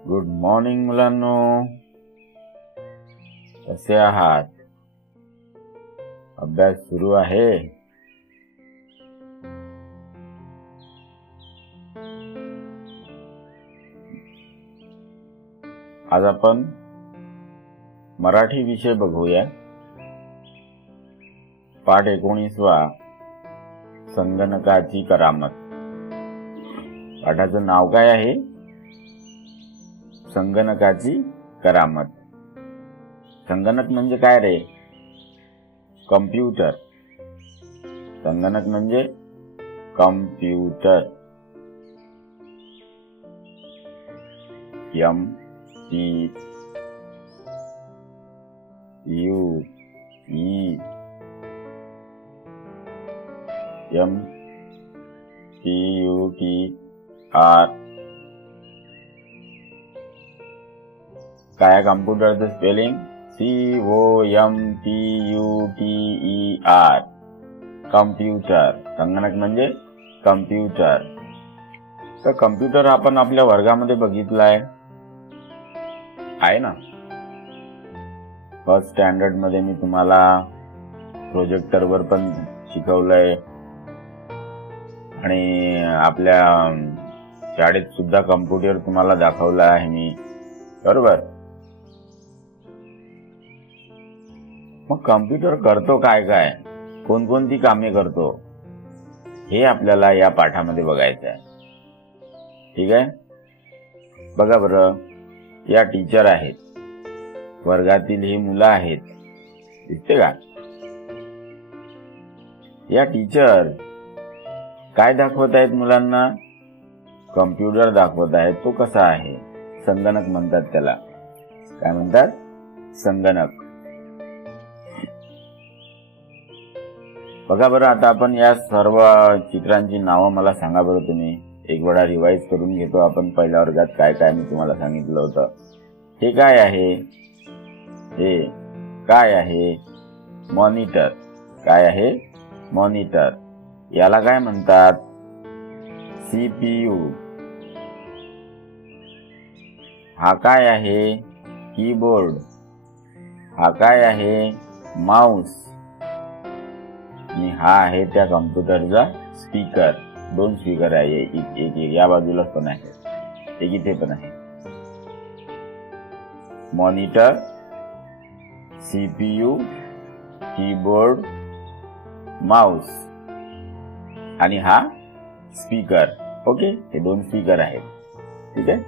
Good morning मुलांनो, कसे आहात? अभ्यास सुरू आहे. आज आपण मराठी विषय बघूया. पाठ 19 संगणकाची करामत. पाठाचं नाव काय आहे? संगणकाची करामत. संगणक म्हणजे काय रे? कम्प्युटर. संगणक म्हणजे computer. M P U E M P U T R. काय कम्प्युटरचं स्पेलिंग? COMPUTER. कम्प्युटर. संगणक म्हणजे कम्प्युटर. तर कम्प्युटर आपण आपल्या वर्गामध्ये बघितलाय आहे ना. फर्स्ट स्टँडर्ड मध्ये मी तुम्हाला प्रोजेक्टरवर पण शिकवलंय आणि आपल्या शाळेत सुद्धा कम्प्युटर तुम्हाला दाखवला आहे मी, बरोबर? मग कम्प्युटर करतो काय काय, कोणकोणती कामे करतो, हे आपल्याला या पाठामध्ये बघायचं आहे. ठीक आहे, बघा बरं. या टीचर आहेत, वर्गातील ही मुलं आहेत, दिसते का? या टीचर काय दाखवत आहेत मुलांना? कम्प्युटर दाखवत आहेत. तो कसा आहे? संगणक म्हणतात त्याला. काय म्हणतात? संगणक. बघा बरं, आता आपण या सर्व चित्रांची नावं मला सांगा बरं तुम्ही. एक वेळा रिवाइज करून घेतो आपण. पहिल्या वर्गात काय काय मी तुम्हाला सांगितलं होतं. हे काय आहे? हे काय आहे? मॉनिटर. काय आहे? मॉनिटर. याला काय म्हणतात? CPU. हा काय आहे? कीबोर्ड. हा काय आहे? माउस. आणि हा आहे त्या कम्प्युटरचा स्पीकर. 2 स्पीकर आहे, एक या बाजूला पण आहे, एक इथे पण आहे. मॉनिटर, CPU, कीबोर्ड, माउस आणि हा स्पीकर. ओके, हे 2 स्पीकर आहेत. ठीक आहे.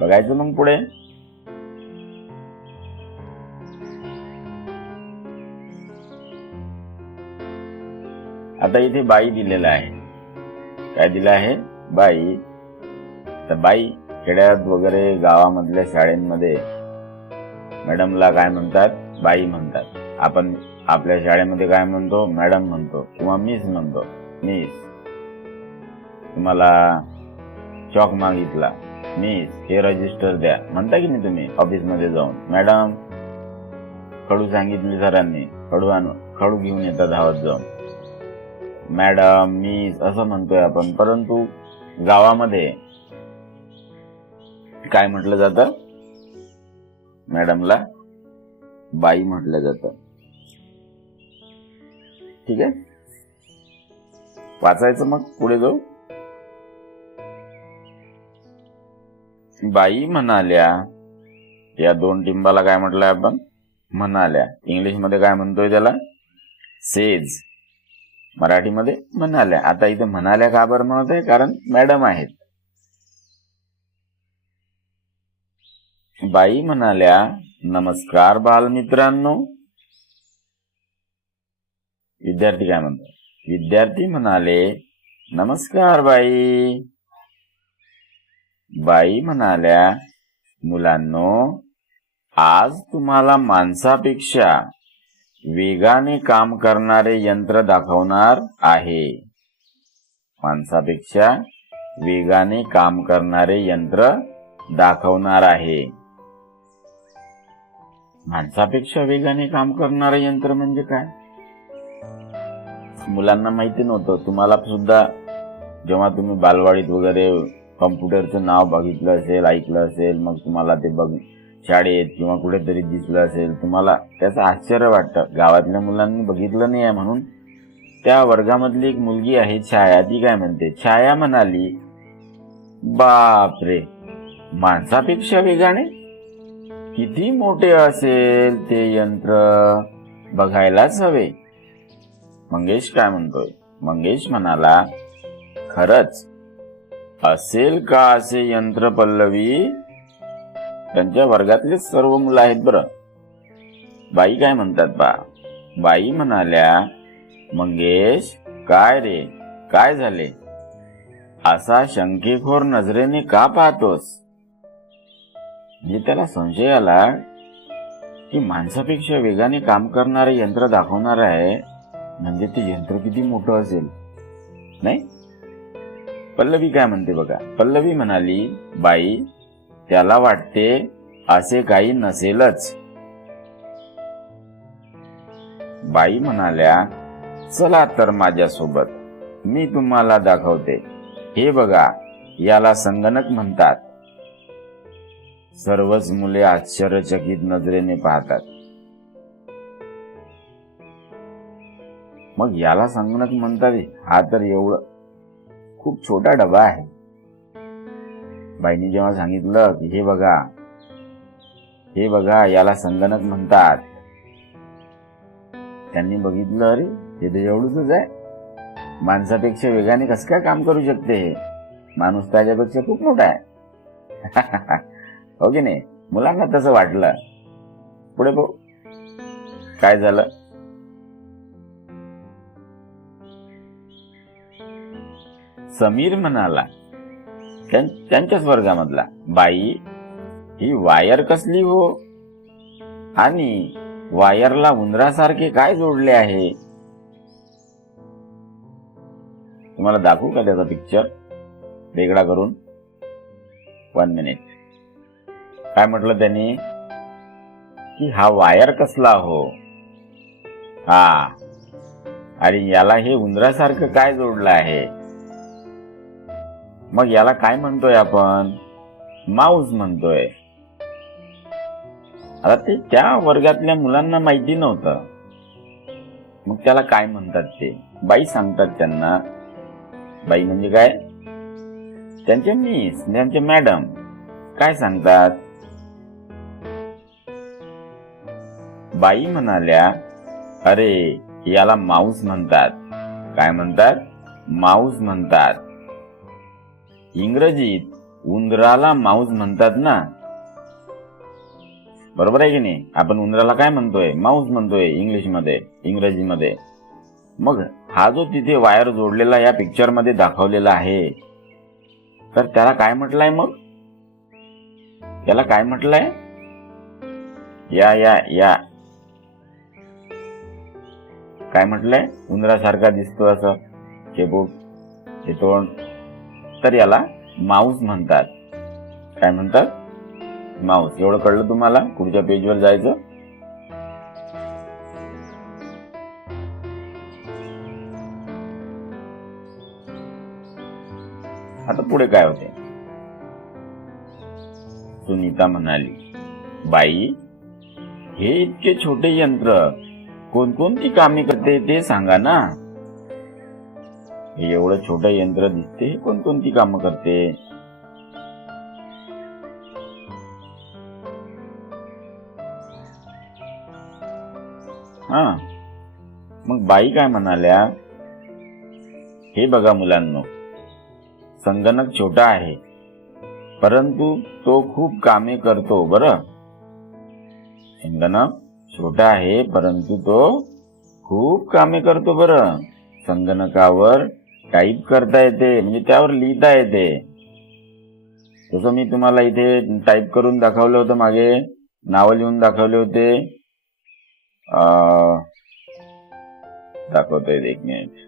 बघायचं मग पुढे. आता इथे बाई दिलेला आहे. काय दिलं आहे? बाई. तर बाई खेड्यात वगैरे गावामधल्या शाळेंमध्ये मॅडमला काय म्हणतात? बाई म्हणतात. आपण आपल्या शाळेमध्ये काय म्हणतो? मॅडम म्हणतो किंवा मिस म्हणतो. मिस. तुम्हाला चॉक मागितला, मिस हे रजिस्टर द्या म्हणता की नाही तुम्ही ऑफिसमध्ये जाऊन? मॅडम खडू सांगितली सरांनी, खडू घेऊन येतात धावत जाऊन. मॅडम, मिस असं म्हणतोय आपण. परंतु गावामध्ये काय म्हटलं जातं? मॅडमला बाई म्हटलं जातं. ठीक आहे, वाचायचं मग पुढे जाऊ. बाई म्हणाल्या. या 2 टिंबाला काय म्हटलंय आपण? म्हणाल्या. इंग्लिश मध्ये काय म्हणतोय त्याला? सेज. मराठीमध्ये म्हणाल्या. आता इथे म्हणाल्या का बरं म्हणत आहे? कारण मॅडम आहेत. बाई म्हणाल्या, नमस्कार बालमित्रांनो. विद्यार्थी काय म्हणतात? विद्यार्थी म्हणाले, नमस्कार बाई. बाई म्हणाल्या, मुलांनो, आज तुम्हाला माणसापेक्षा वेगाने काम करणारे यंत्र दाखवणार आहे. माणसापेक्षा वेगाने काम करणारे यंत्र दाखवणार आहे. माणसापेक्षा वेगाने काम करणारे यंत्र म्हणजे काय? मुलांना माहिती नव्हतं. तुम्हाला सुद्धा जेव्हा तुम्ही बालवाडीत वगैरे कॉम्प्युटरचं नाव बघितलं असेल, ऐकलं असेल, मग तुम्हाला ते शाळेत किंवा कुठेतरी दिसलं असेल, तुम्हाला त्याचं आश्चर्य वाटतं. गावातल्या मुलांनी बघितलं नाही आहे म्हणून. त्या वर्गामधली एक मुलगी आहे छाया, ती काय म्हणते, छाया म्हणाली, बापरे, माणसापेक्षा वेगाने? किती मोठे असेल ते यंत्र, बघायलाच हवे. मंगेश काय म्हणतोय? मंगेश म्हणाला, खरंच असेल का असे यंत्र पल्लवी? त्यांच्या वर्गातले सर्व मुलं आहेत बरं. बाई काय म्हणतात बा? बाई म्हणाल्या, मंगेश, काय रे, काय झाले? असा शंकेखोर नजरेने का पाहतोस? म्हणजे त्याला संशय आला की माणसापेक्षा वेगाने काम करणारे यंत्र दाखवणार आहे, म्हणजे ते यंत्र किती मोठं असेल, नाही? पल्लवी काय म्हणते बघा. पल्लवी म्हणाली, बाई, त्याला वाटते असे काही नसेलच. बाई म्हणाल्या, चला तर माझ्यासोबत, मी तुम्हाला दाखवते. हे बघा, याला संगणक म्हणतात. सर्वच मुले आश्चर्यचकित नजरेने पाहतात. मग याला संगणक म्हणतात? हा तर एवढं खूप छोटा डबा आहे. बाईंनी जेव्हा सांगितलं की हे बघा, याला संगणक म्हणतात, त्यांनी बघितलं, अरे हे तर एवढंच आहे. माणसापेक्षा वेगाने कसं काय काम करू शकते हे? माणूस त्याच्यापेक्षा खूप मोठा आहे. हो की नाही? मुलांना तसं वाटलं. पुढे भाऊ काय झालं? समीर म्हणाला, त्यांच्याच वर्गामधला, बाई, ही वायर कसली हो? आणि वायरला उंदरासारखे काय जोडले आहे? तुम्हाला दाखवू का त्याचा पिक्चर वेगळा करून? 1 मिनिट. काय म्हटलं त्यांनी की हा वायर कसला हो? हा, आणि याला हे उंदरासारखं काय जोडलं आहे? मग याला काय म्हणतोय आपण? माऊस म्हणतोय. आता ते त्या वर्गातल्या मुलांना माहिती नव्हतं. मग त्याला काय म्हणतात ते बाई सांगतात त्यांना. बाई म्हणजे काय? त्यांचे मिस, त्यांचे मॅडम काय सांगतात? बाई म्हणाल्या, अरे याला माऊस म्हणतात. काय म्हणतात? माऊस म्हणतात. इंग्रजीत उंदराला माऊस म्हणतात ना, बरोबर आहे की नाही? आपण उंदराला काय म्हणतोय? माऊस म्हणतोय इंग्रजीमध्ये. मग हा जो तिथे वायर जोडलेला या पिक्चर मध्ये दाखवलेला आहे, तर त्याला काय म्हटलंय? मग त्याला काय म्हटलंय? या काय म्हटलंय? उंदरासारखा दिसतो असं चेपूट, हे तोंड, तर याला माऊस म्हणतात. काय म्हणतात? माऊस. एवढं कळलं तुम्हाला? पुढच्या पेजवर जायचं. आता पुढे काय होते? सुनीता म्हणाली, बाई, हे इतके छोटे यंत्र कोणकोणती कामे करते ते सांगा ना. हे एवढं छोटं यंत्र दिसते, हे कोणकोणती कामं करते? हा, मग बाई काय म्हणाल्या, हे बघा मुलांनो, संगणक छोटा आहे परंतु तो खूप कामे करतो. बरं, संगणक छोटा आहे परंतु तो खूप कामे करतो. बरं, संगणकावर टाईप करता येते, म्हणजे त्यावर लिहिता येते. तसं मी तुम्हाला इथे टाईप करून दाखवलं होतं, मागे नावं लिहून दाखवले होते. दाखवतोय, 1 मिनिट.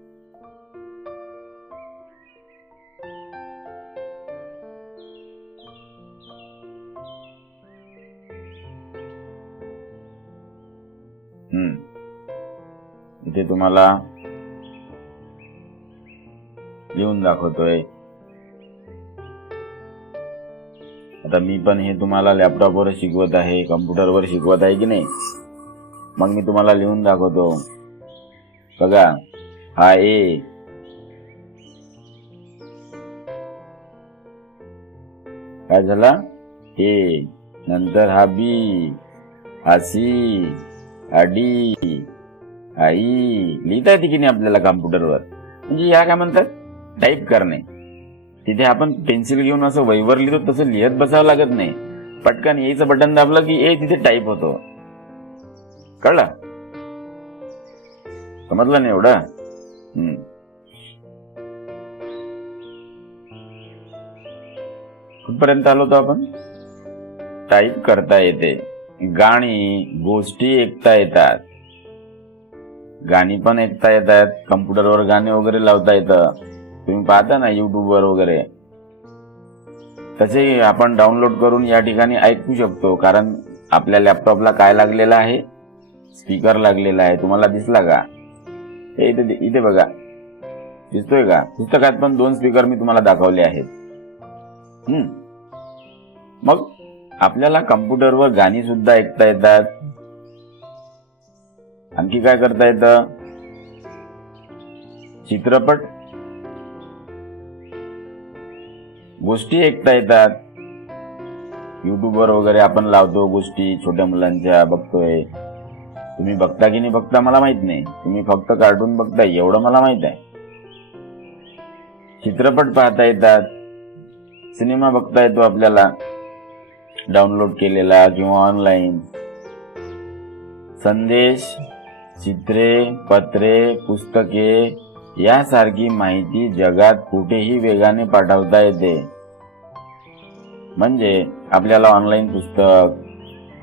इथे तुम्हाला लिहून दाखवतोय. आता मी पण हे तुम्हाला लॅपटॉपवर शिकवत आहे, कम्प्युटरवर शिकवत आहे की नाही. मग मी तुम्हाला लिहून दाखवतो. बघा, हा ए, काय झाला ए, नंतर हा बी, हा सी, हा डी, हा ई. लिहिता येते की नाही आपल्याला कम्प्युटरवर. म्हणजे या काय म्हणतात, टाईप करणे. तिथे आपण पेन्सिल घेऊन असं वहीवर लिहितो तसं लिहत बसावं लागत नाही. पटकन एचं बटन दाबलं की ए तिथे टाईप होतो. कळलं? समजलं नाही एवढं? कुठपर्यंत आलो होतो आपण? टाईप करता येते, गाणी गोष्टी ऐकता येतात. गाणी पण ऐकता येतात, कम्प्युटरवर गाणे वगैरे लावता येतं. तुम्ही पाहता ना युट्यूबवर वगैरे, तसे आपण डाउनलोड करून या ठिकाणी ऐकू शकतो. कारण आपल्या लॅपटॉपला काय लागलेलं आहे, स्पीकर लागलेला आहे. तुम्हाला दिसला का? इथे बघा, दिसतोय का? पुस्तकात पण 2 स्पीकर मी तुम्हाला दाखवले आहेत. मग आपल्याला कम्प्युटरवर गाणी सुद्धा ऐकता येतात. आणखी काय करता येतं? चित्रपट, गोष्टी ऐकता येतात. युट्यूबवर वगैरे आपण लावतो गोष्टी, छोट्या मुलांच्या बघतोय. तुम्ही बघता की नाही बघता मला माहित नाही. तुम्ही फक्त कार्टून बघता एवढं मला माहित आहे. चित्रपट पाहता येतात, सिनेमा बघता येतो आपल्याला, डाउनलोड केलेला किंवा ऑनलाईन. संदेश, चित्रे, पत्रे, पुस्तके यासारखी माहिती जगात कुठेही वेगाने पाठवता येते. म्हणजे आपल्याला ऑनलाईन पुस्तक,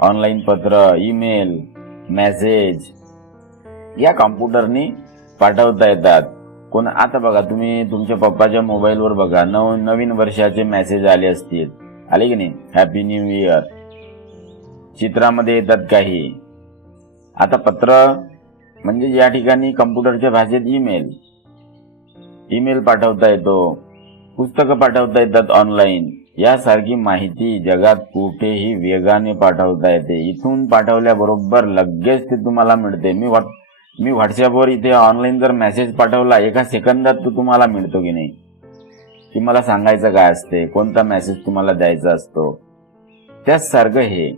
ऑनलाईन पत्र, ईमेल, मेसेज या कॉम्प्युटरनी पाठवता येतात. आता बघा, तुम्ही तुमच्या पप्पाच्या मोबाईलवर बघा, नवीन वर्षाचे मेसेज आले असतील, आले की नाही? Happy new year. चित्रामध्ये येतात काही. आता पत्र म्हणजे या ठिकाणी कम्प्युटरच्या भाषेत ईमेल पाठवता येतो, पुस्तकं पाठवता येतात ऑनलाईन. यासारखी माहिती जगात कुठेही वेगाने पाठवता येते. इथून पाठवल्याबरोबर लगेच ते तुम्हाला मिळते. मी व्हॉट्सअपवर इथे ऑनलाईन जर मेसेज पाठवला, 1 सेकंदात तो तुम्हाला मिळतो की नाही? की मला सांगायचं काय असते, कोणता मेसेज तुम्हाला द्यायचा असतो. त्याचसारखं हे,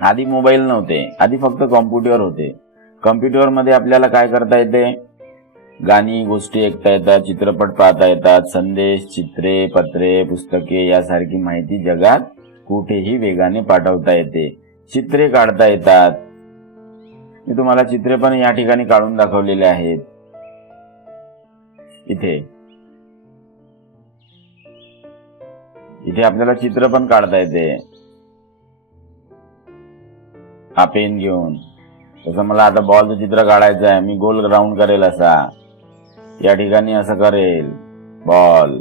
आधी मोबाईल नव्हते, आधी फक्त कॉम्प्युटर होते. कॉम्प्युटरमध्ये आपल्याला काय करता येते? गाणी गोष्टी ऐकता येतात, चित्रपट पाहता येतात, संदेश, चित्रे, पत्रे, पुस्तके यासारखी माहिती जगात कुठेही वेगाने पाठवता येते. चित्रे काढता येतात. मी तुम्हाला चित्रे पण या ठिकाणी काढून दाखवलेले आहेत. इथे आपल्याला चित्र पण काढता येते, हा पेन घेऊन. तसं मला आता बॉलचं चित्र काढायचं आहे, मी गोल राऊंड करेल असा, या ठिकाणी असं करेल बॉल.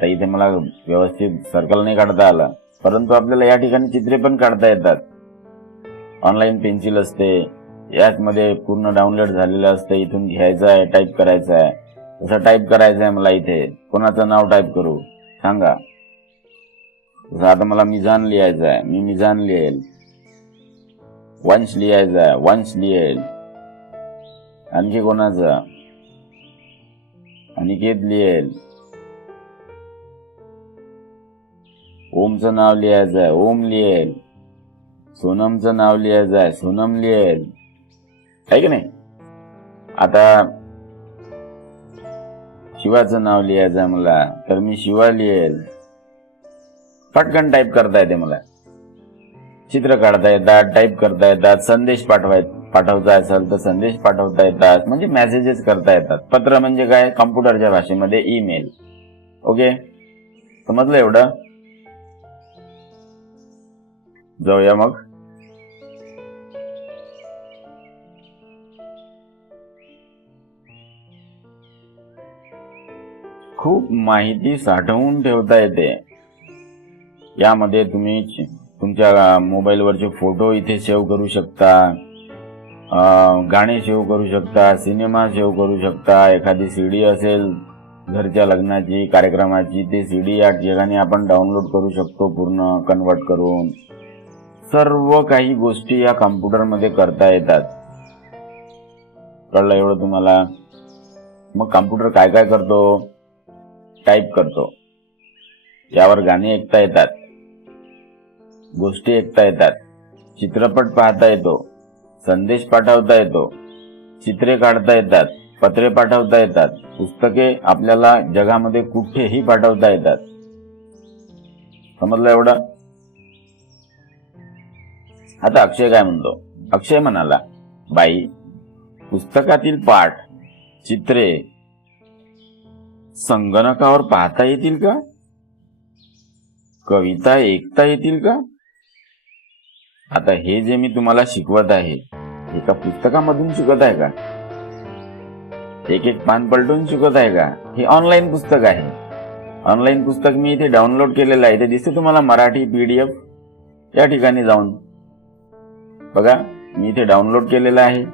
तर इथे मला व्यवस्थित सर्कल नाही काढता आलं, परंतु आपल्याला या ठिकाणी चित्रे पण काढता येतात. ऑनलाईन पेन्सिल असते, याचमध्ये पूर्ण डाउनलोड झालेलं असतं. इथून घ्यायचं आहे, टाईप करायचं आहे. तसं टाईप करायचं आहे मला. इथे कोणाचं नाव टाईप करू सांगा? तसं आता मला मिजान लिहायचं आहे, मी मिजान लिहेल. वंश लिहायचं आहे, वंश लिहेल. आणखी कोणाचं? अनिकेत लिहेल. ओमचं नाव लिहायचं आहे, ओम लिहेल. सोनमचं नाव लिहायचं आहे, सोनम लिहेल. आहे की नाही? आता शिवाचं नाव लिहायचं आहे मला, तर मी शिवा लिहेल. पटकन टाईप करता येते मला. चित्र काढता येतात, टाईप करता येतात, संदेश पाठवता असेल तर संदेश पाठवता येतात, म्हणजे मेसेजेस करता येतात. पत्र म्हणजे काय? कम्प्युटरच्या भाषेमध्ये ईमेल. ओके, समजलं एवढं? जाऊया मग. खूप माहिती साठवून ठेवता येते. यामध्ये तुम्ही तुमच्या मोबाईलवरचे फोटो इथे सेव्ह करू शकता. गाणे सेव्ह करू शकता, सिनेमा सेव्ह करू शकता, एखादी सीडी असेल घरच्या लग्नाची कार्यक्रमाची, ती सीडी या ठिकाणी आपण डाउनलोड करू शकतो पूर्ण कन्वर्ट करून. सर्व काही गोष्टी या कॉम्प्युटरमध्ये करता येतात. कळलं एवढं तुम्हाला? मग कॉम्प्युटर काय काय करतो? टाईप करतो, यावर गाणी ऐकता येतात, गोष्टी ऐकता येतात, चित्रपट पाहता येतो, संदेश पाठवता येतो, चित्रे काढता येतात, पत्रे पाठवता येतात, पुस्तके आपल्याला जगामध्ये कुठेही पाठवता येतात. समजलं एवढं? आता अक्षय काय म्हणतो? अक्षय म्हणाला, बाई, पुस्तकातील पाठ, चित्रे संगणकावर पाहता येतील का? कविता ऐकता येतील का? आता हे जे मी तुम्हाला शिकवत आहे, एका पुस्तकामधून शिकत आहे का? एक एक पान पलटून शिकत आहे का? हे ऑनलाईन पुस्तक आहे. ऑनलाईन पुस्तक मी इथे डाउनलोड केलेलं आहे. ते दिसते तुम्हाला मराठी PDF. या ठिकाणी जाऊन बघा, मी इथे डाउनलोड केलेलं आहे.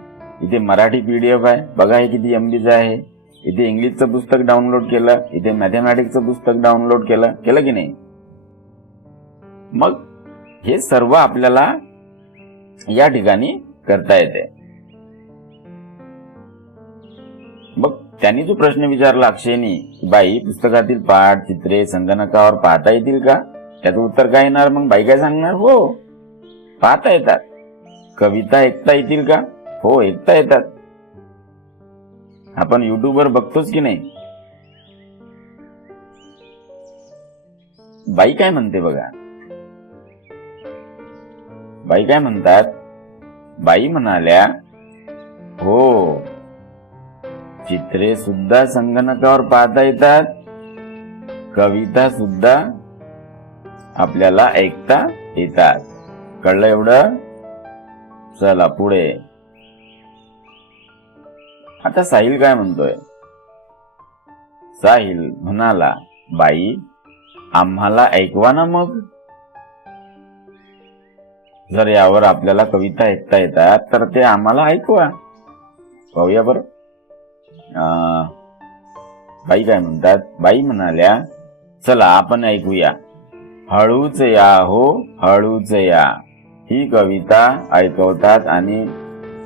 इथे मराठी PDF आहे. बघा हे किती MBचं आहे. इथे इंग्लिशचं पुस्तक डाउनलोड केलं, इथे मॅथमॅटिक्सचं पुस्तक डाउनलोड केलं की नाही? मग हे सर्व आपल्याला या ठिकाणी करता येते. मग त्यांनी जो प्रश्न विचारला अक्षयनी, बाई, पुस्तकातील पाठ, चित्रे संगणकावर पाहता येतील का? त्याचं उत्तर काय येणार? मग बाई काय सांगणार? हो, पाहता येतात. कविता ऐकता येतील का? हो, ऐकता येतात. आपण युट्यूबवर बघतोच की नाही? बाई काय म्हणते बघा. बाई काय म्हणतात? बाई म्हणाल्या, हो, चित्रे सुद्धा संगणकावर पाहता येतात, कविता सुद्धा आपल्याला ऐकता येतात. कळलं एवढं? चला पुढे. आता साहिल काय म्हणतोय? साहिल म्हणाला, बाई, आम्हाला ऐकवा ना मग. जर यावर आपल्याला कविता ऐकता येतात तर ते आम्हाला ऐकवा. पाहूया बरं. बाई काय म्हणतात? बाई म्हणाल्या, चला आपण ऐकूया. हळूच या हो, हळूच या. ही कविता ऐकवतात आणि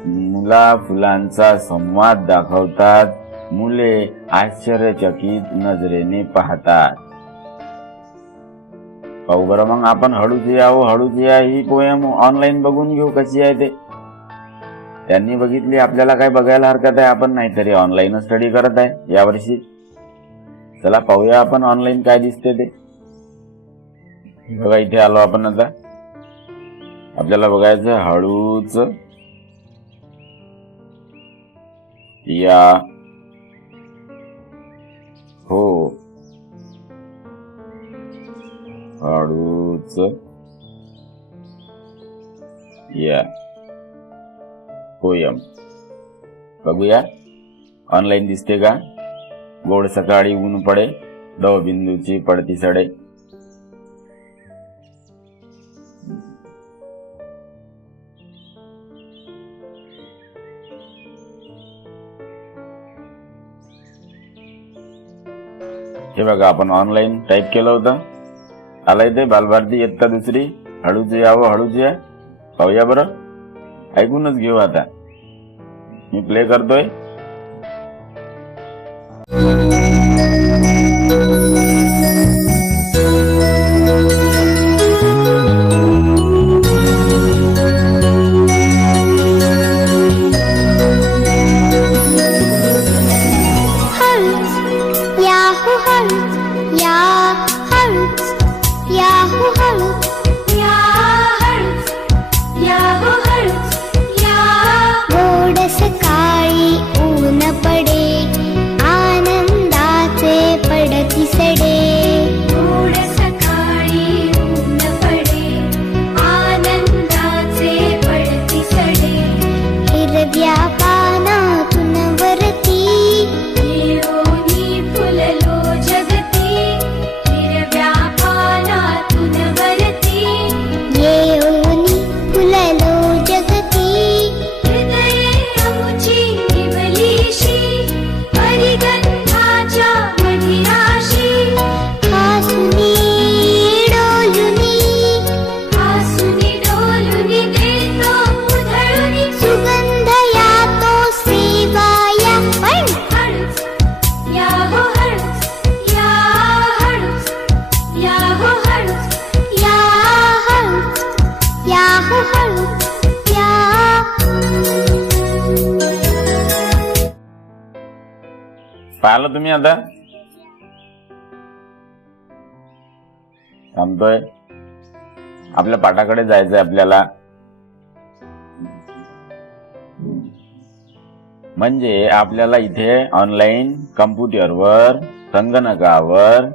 मुला फुलांचा संवाद दाखवतात. मुले आश्चर्यचकित नजरेने पाहतात. पाहू बरं मग आपण हळूच या हो, हळूच या ही पोयम ऑनलाईन बघून घेऊ कशी आहे ते. त्यांनी बघितली, आपल्याला काय बघायला हरकत आहे? आपण नाहीतरी ऑनलाईन स्टडी करत आहे यावर्षी. चला पाहूया आपण ऑनलाईन काय दिसते ते. बघा इथे आलो आपण. आता आपल्याला बघायचं हळूच या हो, हळूच या पोयम. बघूया ऑनलाईन दिसते का? गोड सकाळी ऊन पडे, दव बिंदूची पडती सडे. हे बघा आपण ऑनलाईन टाईप केलं होतं. आलाय ते बालभारती इयत्ता 2, हळूच यावं हळूच या. पाहूया बरं, ऐकूनच घेऊ. आता मी प्ले करतोय. गोड सकाळी पाहिलं तुम्ही? आता थांबतोय, आपल्या पाठाकडे जायचंय आपल्याला. म्हणजे आपल्याला इथे ऑनलाईन कम्प्युटरवर, संगणकावर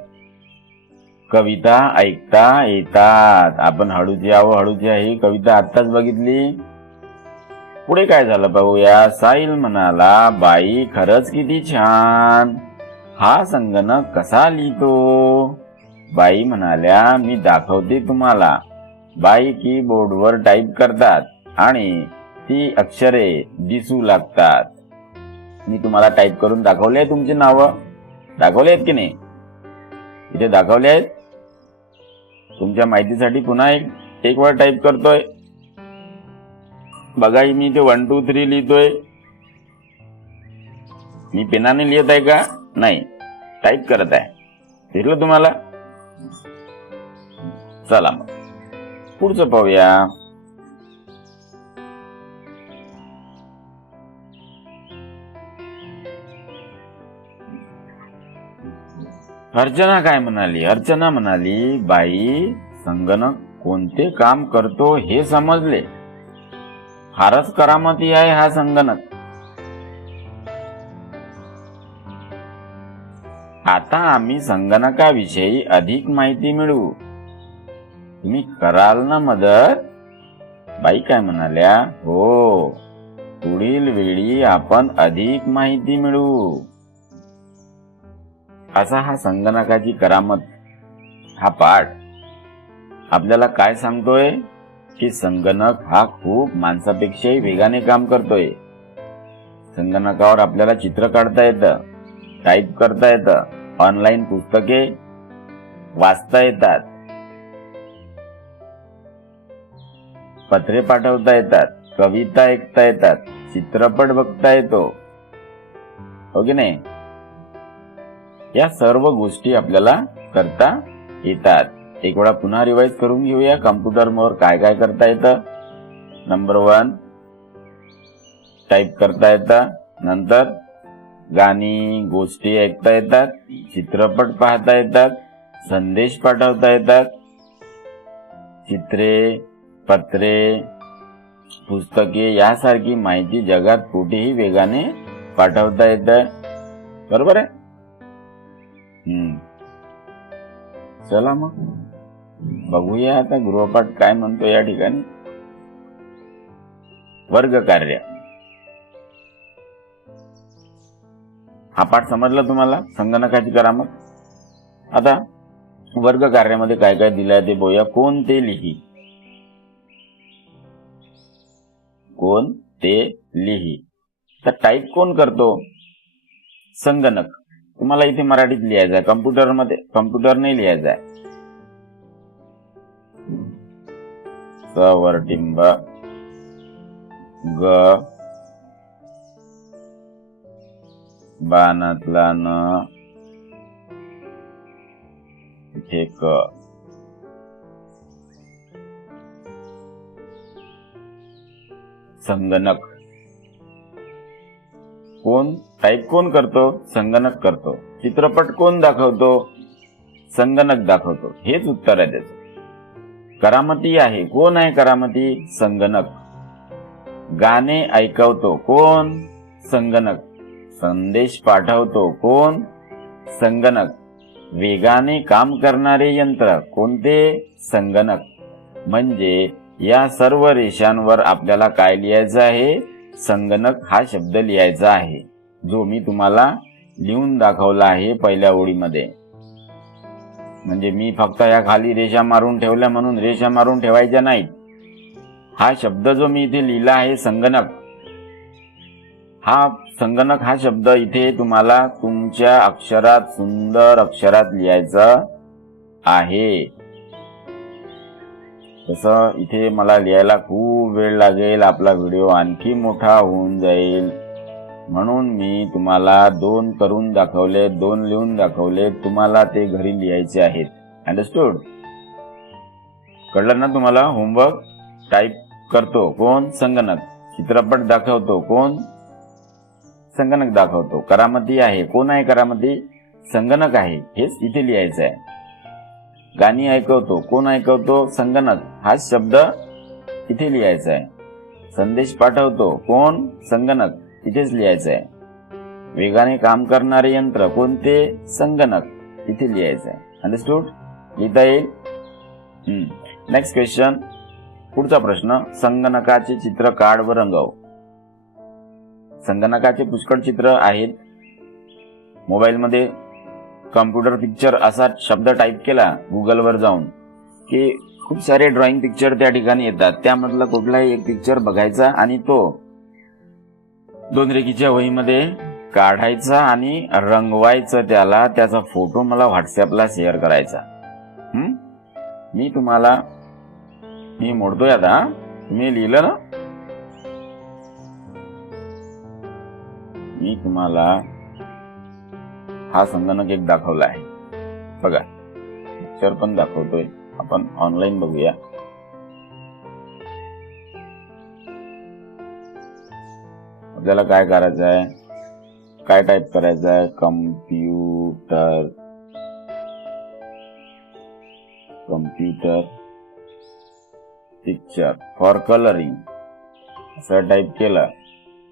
कविता ऐकता येतात. आपण हळूच्या ही कविता आत्ताच बघितली. पुढे काय झालं पाहूया. साहिल म्हणाला, बाई खरंच किती छान, हा संगणक कसा लिहितो? बाई म्हणाल्या, मी दाखवते तुम्हाला. बाई कीबोर्डवर टाईप करतात आणि ती अक्षरे दिसू लागतात. मी तुम्हाला टाईप करून दाखवले आहे. तुमची नावं दाखवले आहेत की नाही? इथे दाखवले आहेत. तुमच्या माहितीसाठी पुन्हा एक वेळ टाईप करतोय. बघा, मी इथे 1 2 3 लिहितोय. मी पेनाने लिहित आहे का? नाही, टाईप करत आहे. दिसलं तुम्हाला? चला मग पुढचं पाहूया. अर्चना काय म्हणाली? अर्चना म्हणाली, बाई संगणक कोणते काम करतो हे समजले. फारच करामती आहे हा संगणक. आता आम्ही संगणकाविषयी अधिक माहिती मिळवू. तुम्ही कराल ना मदत? बाई काय म्हणाल्या, हो, पुढील वेळी आपण अधिक माहिती मिळवू. असा हा संगणकाची करामत हा पाठ आपल्याला काय सांगतोय की संगणक हा खूप माणसापेक्षाही वेगाने काम करतोय. संगणकावर आपल्याला चित्र काढता येतं, टाईप करता येतं, ऑनलाईन पुस्तके वाचता येतात, पत्रे पाठवता येतात, कविता ऐकता येतात, चित्रपट बघता येतो, हो की नाही? या सर्व गोष्टी आपल्याला करता येतात. एक वेळा पुन्हा रिवाइज करून घेऊया. कम्प्युटरवर काय काय करता येतं. नंबर 1 टाईप करता येतं. नंतर गाणी गोष्टी ऐकता येतात, चित्रपट पाहता येतात, संदेश पाठवता येतात, चित्रे पत्रे पुस्तके यासारखी माहिती जगात कुठेही वेगाने पाठवता येतं. बरोबर आहे? चला मग बघूया आता गृहपाठ काय म्हणतो या ठिकाणी. वर्ग कार्य. हा पाठ समजला तुम्हाला, संगणकाची करामत. आता वर्ग कार्यामध्ये काय काय दिलंय ते बघूया. कोण ते लिही. कोण ते लिही. तर टाईप कोण करतो? संगणक. तुम्हाला इथे मराठीत लिहायचं आहे, कम्प्युटर नाही लिहायचं आहे. सवरटिंब ग बाणातला न इथे क. संगणक. कोण टाईप कोण करतो? संगणक करतो. चित्रपट कोण दाखवतो? संगणक दाखवतो. हेच उत्तर आहे त्याचं. करामती आहे. कोण आहे करामती? संगणक. गाणे ऐकवतो कोण? संगणक. संदेश पाठवतो कोण? संगणक. वेगाने काम करणारे यंत्र कोणते? संगणक. म्हणजे या सर्व रेषांवर आपल्याला काय लिहायचं आहे? संगणक हा शब्द लिहायचा आहे, जो मी तुम्हाला लिहून दाखवला आहे पहिल्या ओळीमध्ये. म्हणजे मी फक्त या खाली रेषा मारून ठेवल्या म्हणून रेषा मारून ठेवायच्या नाहीत. हा शब्द जो मी इथे लिहिला आहे संगणक, हा शब्द इथे तुम्हाला तुमच्या अक्षरात, सुंदर अक्षरात लिहायचा आहे. तसं इथे मला लिहायला खूप वेळ लागेल, आपला व्हिडिओ आणखी मोठा होऊन जाईल, म्हणून मी तुम्हाला 2 करून दाखवले, 2 लिहून दाखवले. तुम्हाला ते घरी लिहायचे आहेत. अंडरस्टूड? कळलं ना तुम्हाला? होमवर्क. टाईप करतो कोण? संगणक. चित्रपट दाखवतो कोण? संगणक दाखवतो. करामती आहे, कोण आहे करामती? संगणक आहे, हेच इथे लिहायचं आहे. गाणी ऐकवतो, कोण ऐकवतो? संगणक, हाच शब्द इथे लिहायचा आहे. संदेश पाठवतो, कोण? संगणक, इथेच लिहायचं आहे. वेगाने काम करणारे यंत्र कोणते? संगणक, इथे लिहायचं आहे. अंडरस्टूड? लिहिता येईल? नेक्स्ट क्वेश्चन, पुढचा प्रश्न, संगणकाचे चित्र काढ व रंगव. संगणकाचे पुष्कळ चित्र आहेत. मोबाईलमध्ये कॉम्प्युटर पिक्चर असा शब्द टाईप केला गुगलवर जाऊन की खूप सारे ड्रॉइंग पिक्चर त्या ठिकाणी येतात. त्यामधला कुठलाही एक पिक्चर बघायचा आणि तो 2 रेघीच्या वहीमध्ये काढायचा आणि रंगवायचं त्याला. त्याचा फोटो मला व्हॉट्सअपला शेअर करायचा. मी मोडतोय आता. तुम्ही लिहिलं ना? मी तुम्हाला हा संगणक एक दाखवला आहे बघा. पिक्चर पण दाखवतोय, आपण ऑनलाईन बघूया. आपल्याला काय करायचं आहे, काय टाईप करायचं आहे? कम्प्युटर पिक्चर फॉर कलरिंग असं टाईप केलं.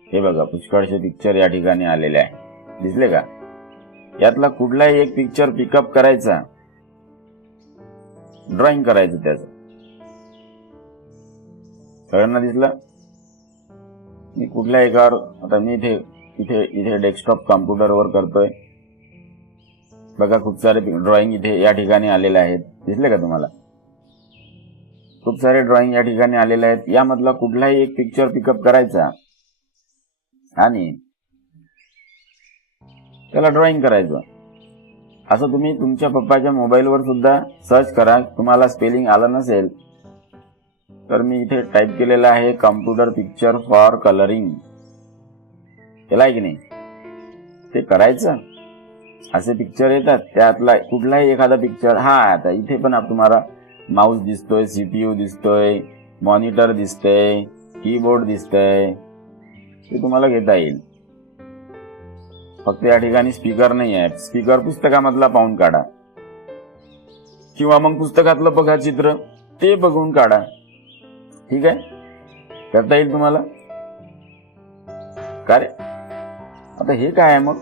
हे बघा, पुष्कळसे पिक्चर या ठिकाणी आलेले आहे. दिसले का? यातला कुठलाही एक पिक्चर पिकअप करायचा, ड्रॉइंग करायचं त्याचं. सगळ्यांना दिसलं? मी कुठल्या एकावर, आता मी इथे डेस्कटॉप कॉम्प्युटरवर करतोय बघा. खूप सारे ड्रॉइंग इथे या ठिकाणी आलेले आहेत. दिसले का तुम्हाला? खूप सारे ड्रॉइंग या ठिकाणी आलेले आहेत. यामधला कुठलाही एक पिक्चर पिकअप करायचा आणि त्याला ड्रॉइंग करायचं. असं तुम्ही तुमच्या पप्पाच्या मोबाईलवर सुद्धा सर्च करा. तुम्हाला स्पेलिंग आलं नसेल तर मी इथे टाईप केलेलं आहे कॉम्प्युटर पिक्चर फॉर कलरिंग. केलं आहे की नाही? ते करायचं. असे पिक्चर येतात, त्यातला कुठलाही एखादा पिक्चर. आता इथे पण तुम्हाला माऊस दिसतोय, सीपीयू दिसतोय, मॉनिटर दिसतंय, कीबोर्ड दिसतंय. ते तुम्हाला घेता येईल. फक्त या ठिकाणी स्पीकर नाही आहे. स्पीकर पुस्तकामधला पाहून काढा किंवा मग पुस्तकातलं बघा चित्र, ते बघून काढा. ठीक आहे? करता येईल तुम्हाला. का रे, आता हे काय आहे मग?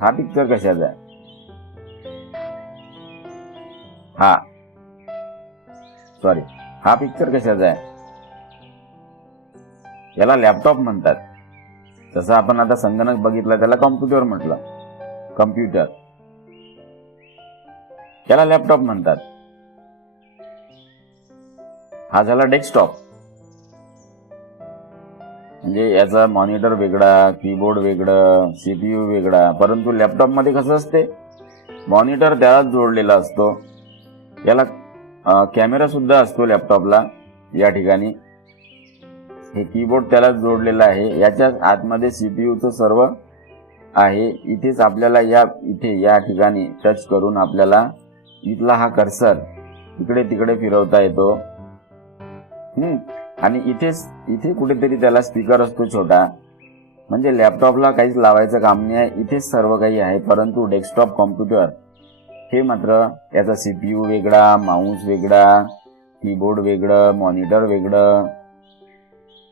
हा पिक्चर कशाचा आहे? हा पिक्चर कशाचा आहे? याला लॅपटॉप म्हणतात. तसं आपण आता संगणक बघितला, त्याला कॉम्प्युटर म्हटलं. कम्प्युटर, याला लॅपटॉप म्हणतात. हा झाला डेस्कटॉप. म्हणजे याचा मॉनिटर वेगळा, कीबोर्ड वेगळं, सीपीयू वेगळा. परंतु लॅपटॉप मध्ये कसं असते, मॉनिटर त्यालाच जोडलेला असतो. याला कॅमेरा सुद्धा असतो लॅपटॉपला. या ठिकाणी हे कीबोर्ड त्याला जोडलेला आहे. याच्या आतमध्ये सीपीयूचं सर्व आहे. इथेच आपल्याला या ठिकाणी टच करून आपल्याला इथला हा कर्सर इकडे तिकडे फिरवता येतो. आणि इथे कुठेतरी त्याला स्पीकर असतो छोटा. म्हणजे लॅपटॉपला काहीच लावायचं काम नाही आहे. इथेच सर्व काही आहे. परंतु डेस्कटॉप कॉम्प्युटर हे मात्र याचा सीपीयू वेगळा, माऊस वेगळा, कीबोर्ड वेगळं, मॉनिटर वेगळं.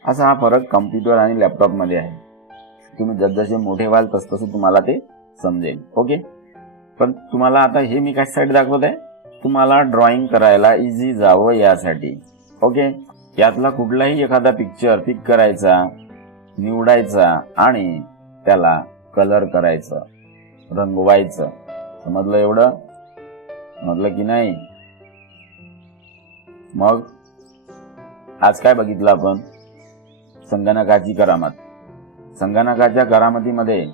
असा हा फरक कम्प्युटर आणि लॅपटॉप मध्ये आहे. तुम्ही जसजसे मोठे व्हाल तसतसं तुम्हाला ते समजेल. ओके. पण तुम्हाला आता हे मी कशासाठी दाखवत आहे, तुम्हाला ड्रॉइंग करायला इझी जावं यासाठी. ओके. यातला कुठलाही एखादा पिक्चर पिक करायचा, निवडायचा आणि त्याला कलर करायचं, रंगवायचं. समजलं? एवढं समजलं की नाही? मग आज काय बघितलं आपण? संगणकाची करामत. संगणकाच्या करामतीमध्ये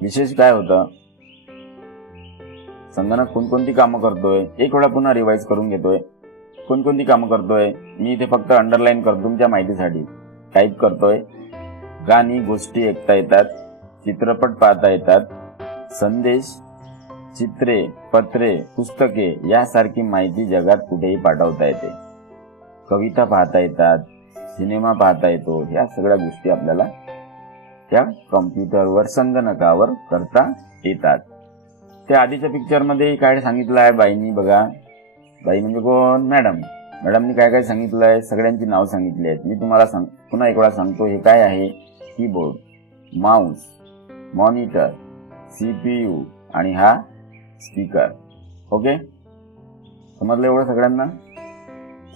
विशेष काय होतं? संगणक कोणकोणती कामं करतोय, एक वेळा पुन्हा रिवाइज करून घेतोय. कोणकोणती कामं करतोय मी इथे फक्त अंडरलाईन करतो तुमच्या माहितीसाठी. टाईप करतोय. गाणी, गोष्टी ऐकता येतात, चित्रपट पाहता येतात, संदेश, चित्रे, पत्रे, पुस्तके यासारखी माहिती जगात कुठेही पाठवता येते. कविता पाहता येतात, सिनेमा पाहता येतो. ह्या सगळ्या गोष्टी आपल्याला त्या कॉम्प्युटरवर संगणकावर करता येतात. त्या आधीच्या पिक्चर मध्ये काय सांगितलं आहे बाईंनी बघा. बाई म्हणजे कोण? मॅडम. मॅडमनी काय काय सांगितलं आहे? सगळ्यांची नाव सांगितली आहेत. मी तुम्हाला पुन्हा एक वेळा सांगतो. हे काय आहे? कीबोर्ड, माऊस, मॉनिटर, CPU आणि हा स्पीकर. ओके, समजलं एवढं सगळ्यांना?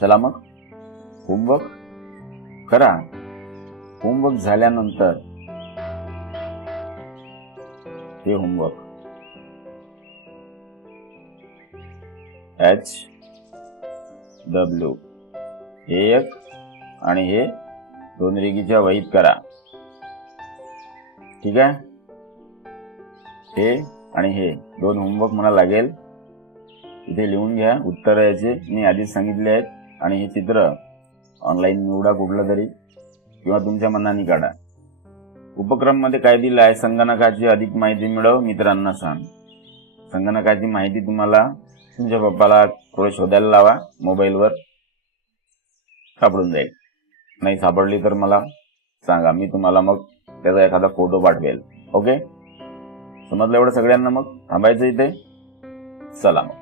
चला मग होमवर्क करा. होमवर्क झाल्यानंतर हे होमवर्क HW हे एक आणि हे 2 रेघीच्या वहीत करा. ठीक आहे? हे आणि हे 2 होमवर्क मला लागेल. इथे लिहून घ्या उत्तर याचे. मी आधीच सांगितले आहेत. आणि हे चित्र ऑनलाईन निवडा कुठलं तरी किंवा तुमच्या मनाने काढा. उपक्रम मध्ये काय दिलं आहे? संगणकाची अधिक माहिती मिळव, मित्रांना सांग. संगणकाची माहिती तुम्हाला तुमच्या पप्पाला थोडं शोधायला लावा. मोबाईलवर सापडून जाईल. नाही सापडली तर मला सांगा. मी तुम्हाला मग त्याचा एखादा फोटो पाठवेल. ओके, समजलं एवढं सगळ्यांना? मग थांबायचं इथे. चला मग.